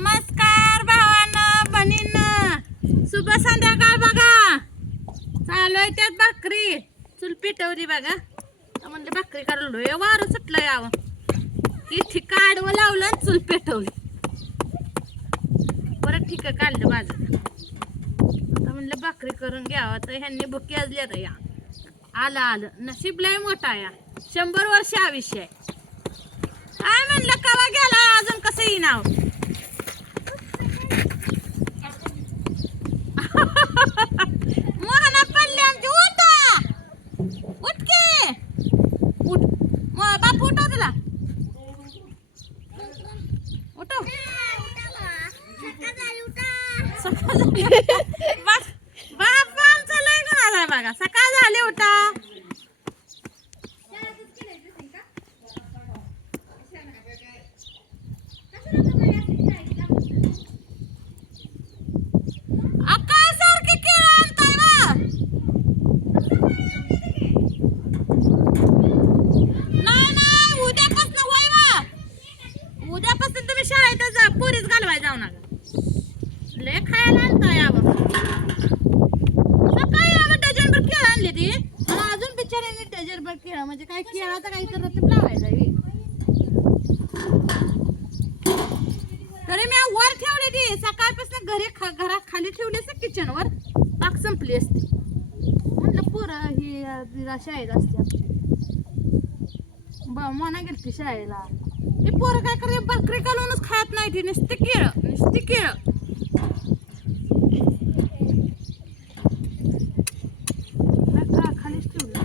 नमस्कार भावांनो बहिणींनो, शुभ संध्याकाळ. बघा चालू आहे त्यात भाकरी, चूल पेटवली बघा. म्हणलं भाकरी काढलो, वारं सुटलं यावं, इथे काढवं लावलं आणि चूल पेटवली. परत ठीक काढलं माझं. आता म्हणलं भाकरी करून घ्यावं, तर ह्यांनी बुकी आजली. आता या आलं नशीब लय मोठा या, 100 वर्ष आयुष्य आहे. काय म्हणलं कवा गेला अजून कसं येई नाव. मोहना पडले आमची. उठ के उठ, बाप उठव तुला, उठव. बाप आमचा लय गुन्हा आहे बघा. सकाळ झाली, उठा. उद्यापासून तुम्ही शाळेत जा, पुरीच घालवाय जाऊ नका. लय खायला आणता यावं. सकाळी आम्ही डझनभर केळं आणली ती, आणि अजून बिचाऱ्याने डझनभर केळं, म्हणजे काय केळाचं काही तर रतीब लावायचा. तरी मी वर ठेवली ती सकाळपासून, घरात खाली ठेवली असते किचनवर, पाक संपली असते. म्हणलं पोरं ही शाळेत असते आमची. मना गेलती शाळेला. ती पोरं काय करते, भाकरी कालवूनच खात नाही. ती नुसती केळं. खालीच ठेवलं.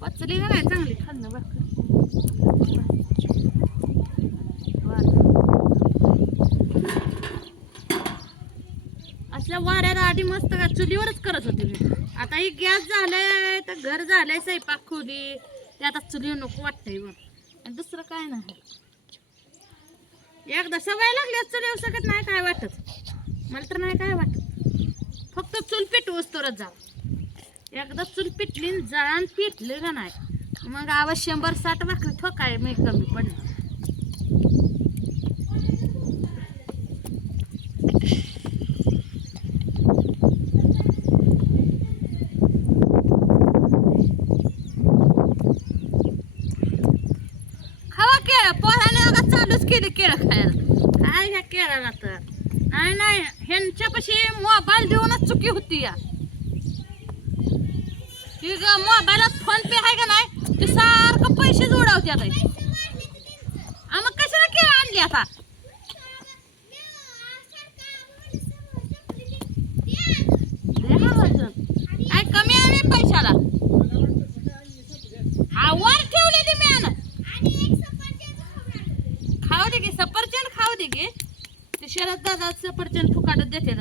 पचली का नाही चांगली खाल्लं भाकरी. असल्या वाऱ्यात आधी मस्त का चुलीवरच करत होते मी. आता ही गॅस झालंय, तर घर झालंय, स्वयंपाक खोली, ते आता चुलीवर नको वाटतंय मग. आणि दुसरं काय नाही. एकदा सवय लागली चुलीवर सगळं नाही काय वाटत. मला तर नाही काय वाटत. फक्त चूल पेटवूच तरच जा. एकदा चूल पेटली, जळान पेटले का नाही, मग आवाज 100-60 भाकरी ठोकाय मी कमी पडलं. चालूच केली केळं खायला. काय ह्या केळाला तर नाही ह्यांच्यापाशी मोबाईल देऊनच चुकी होती. या मोबाईलात फोन पे आहे का नाही, ते सारखं पैसे जोडवते. आता मग कशाला केळं आणली आता. काय कमी आहे पैशाला. हा वर ठेवले ती म्यान. खाऊ दे की सफरचंद, खाऊ दे की. ते शरद दादा सफरचंद फुकाटच देते.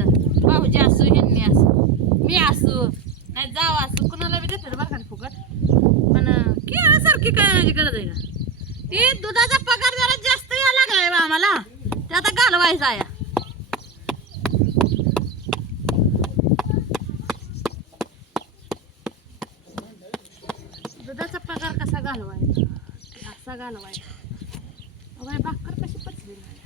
भाऊजी असू, ह्यांनी असू, मी असू, नाही जाव असू, कुणाला बी देते बरं का फुकट. पण केळासारखी काय गरज आहे का. ते दुधाचा पगार जरा जास्त या लागलाय बा आम्हाला, ते आता घालवायचा या. दुधाचा पगार कसा घालवायचा, असा घालवायचा. भाकर कशी पचली नाही.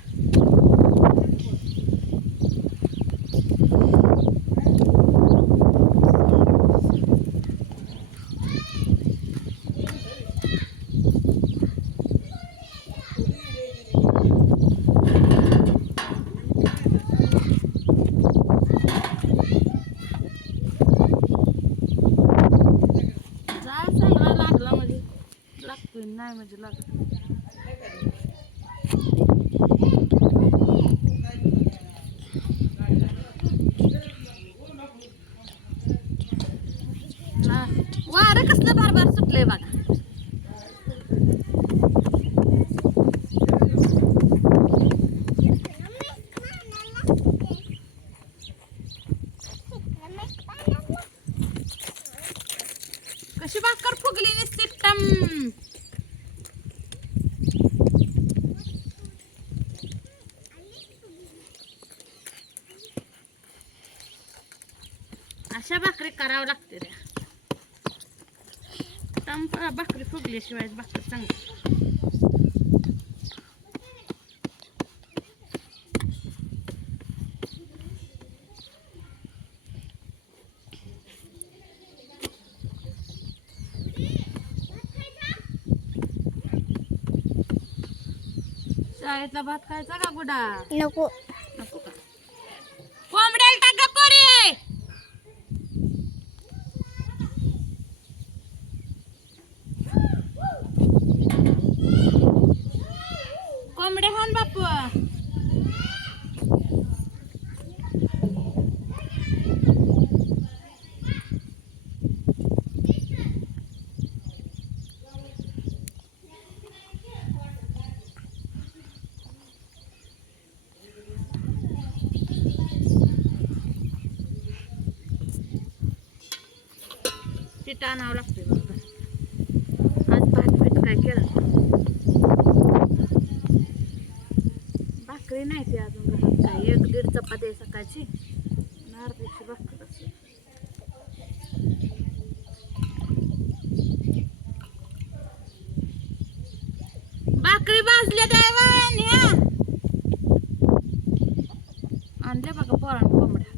लागला म्हणजे लागतोय, नाही म्हणजे लागत. वारं कसलं बार सुटलंय बघा. कशी भाकर फुगली नुसती टम. अशा भाकरी करावं लागते रे. भाकरी फुगल्याशिवाय भाकरी चांगली. शाळेतला भात खायचा का गुडा? नको. नको का? कोंबड्याला टाका पोरी. कोंबड्या हान बापू. पीठ आणावं लागते बघा. आज भात पीठ काय केलं? भाकरी नाही ती अजून घरात. काय 1-1.5 चपाती आहे सकाळची. अर्ध्याची भाकर असेल. भाकरी भाजल्या ह्या आणल्या बघा पोरांना कोंबड्या.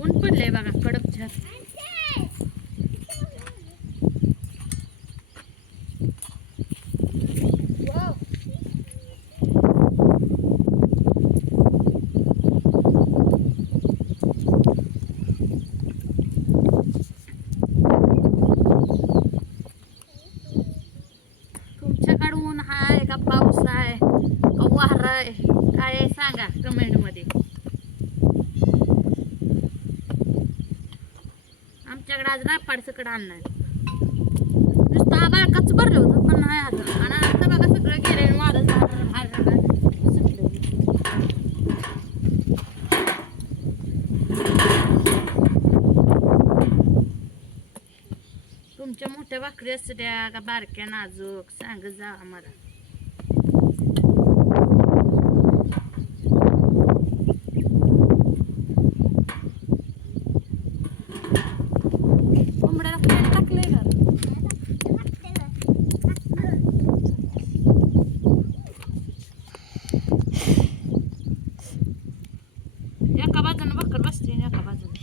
ऊन पडलंय बघा कडक झार. तुमच्याकडे ऊन आहे का पाऊस आहे का वार आहे काय आहे सांगा कमेंट मध्ये. आमच्याकडे आज रापाड सकड आणणार. नुसतं आबाळ कच भरलं होतं पण नाही आलं. आणि आता बघा सगळं गेले वारं तुमच्या मोठ्या भाकरी असू द्या का बारक्या नाजूक सांग जा आम्हाला. कोंबड्याला खायला टाकलंय का? एका बाजूने भाकर बसते आणि एका बाजूने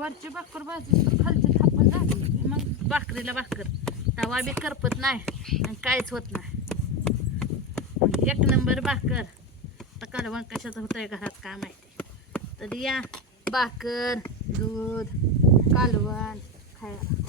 वरची भाकर भाजी तर खालची थापून झाली मग भाकरीला भाकर. तवा बी करपत नाही आणि काहीच होत नाही. 1 नंबर भाकर. तर कालवण कशाचं होतंय घरात काय माहिती. तर या भाकर दूध कालवण खायला.